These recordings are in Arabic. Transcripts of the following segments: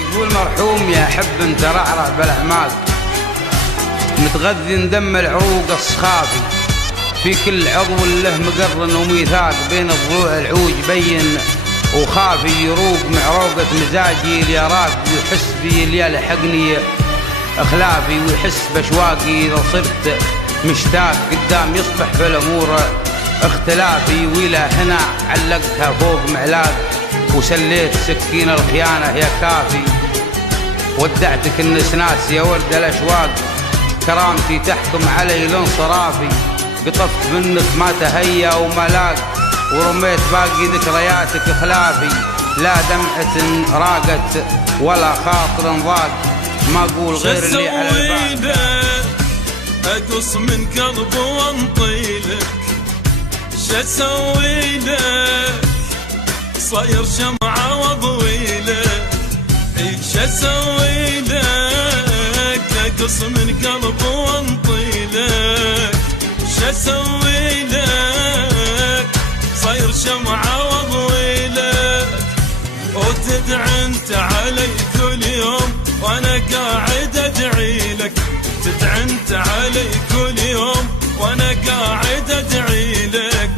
يقول مرحوم يا حب ترعرع بالاعماق، متغذي دم العروق الصخافي، في كل عضو له مقرن وميثاق، بين الضلوع العوج بين وخافي، يروق معروقة مزاجي اليراق، ويحس بي اللي لحقني اخلافي، ويحس باشواقي اذا صرت مشتاق، قدام يصبح في الامور اختلافي، والى هنا علقتها فوق معلاق، وسليت سكين الخيانة يا كافي، ودعتك النسناس يا ورد الاشواق، كرامتي تحكم علي الانصرافي، قطفت منك ما تهيا وملاق، ورميت باقي ذكرياتك خلافي، لا دمعة راقت ولا خاطر ضاق، ما اقول غير اللي على البال. اقص من قلب وانطيلك، شسوي لك صاير شمعة وضويلك، شسوي لك اقص من قلب وانطيلك، شسوي لك صاير شمعة وضويلك، وتدعي انت علي كل يوم وانا قاعد ادعي لك، تدعي انت علي كل يوم وانا قاعد ادعي لك،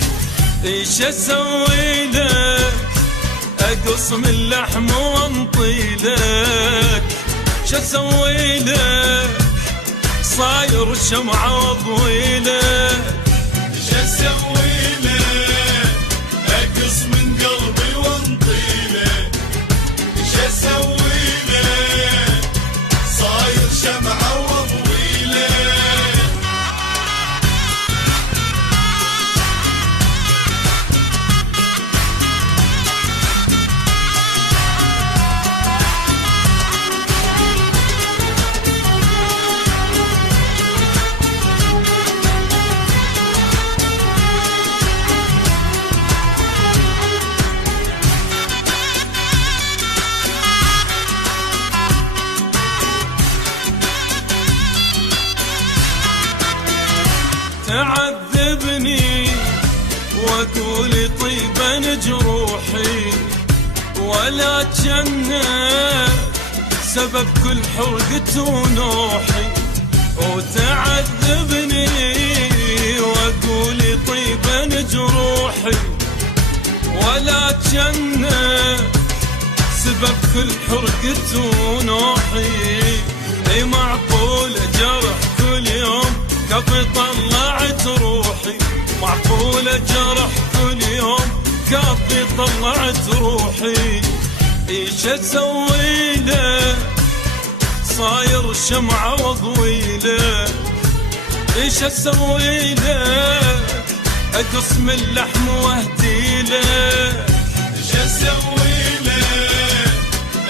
ايش اسوي لك اقص من لحم وانطي لك، ايش اسوي لك صاير شمعة وضوي لك، ايش اسوي لك اقص من قلبي وانطي لك، ايش اسوي لك صاير شمعة وضوي لك. تعذبني واقول طيبا جروحي، ولا تجنى سبب كل حرقة ونوحي، وتعذبني واقول طيبا جروحي، ولا تجنى سبب كل حرقة ونوحي، اي معقول جرح كل يوم كفي طلعت روحي، معقولة جرح كل يوم كفي طلعت روحي، ايش اسوي لك صاير شمعة وضوي لك، ايش اسوي لك اقص من لحم واهدي لك، ايش اسوي لك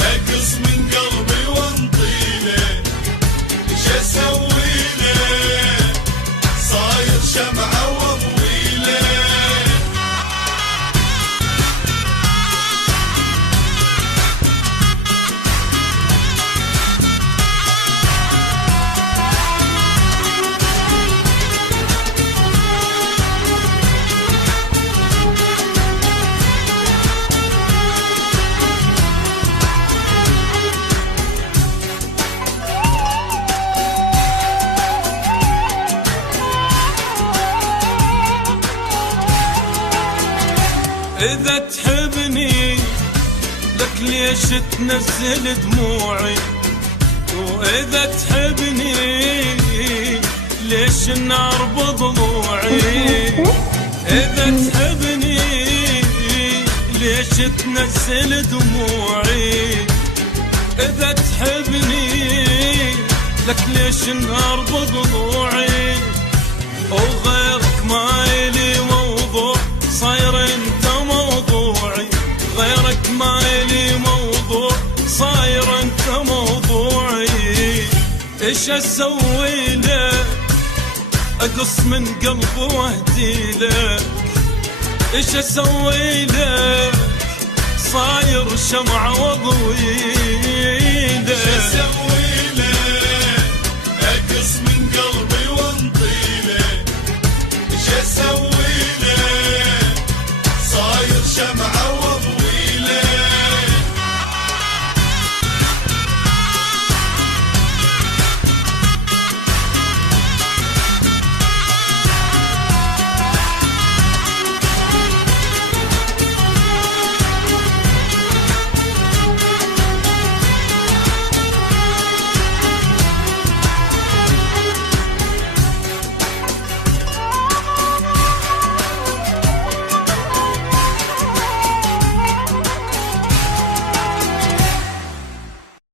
اقص من قلبي وانطي لك، ايش اسوي لك صاير شمعة وضوي لك. إذا تحبني لك ليش تنزل دموعي، وإذا تحبني ليش النار بضلوعي، إذا تحبني ليش تنزل دموعي، إذا تحبني لك ليش النار بضلوعي، وغيرك ما إلي موضوع صاير انت موضوعي، غيرك ما إلي موضوع صاير انت موضوعي، ايش اسوي لك اقص من قلبي واهدي لك، ايش اسوي لك صاير شمعة وضوي لك.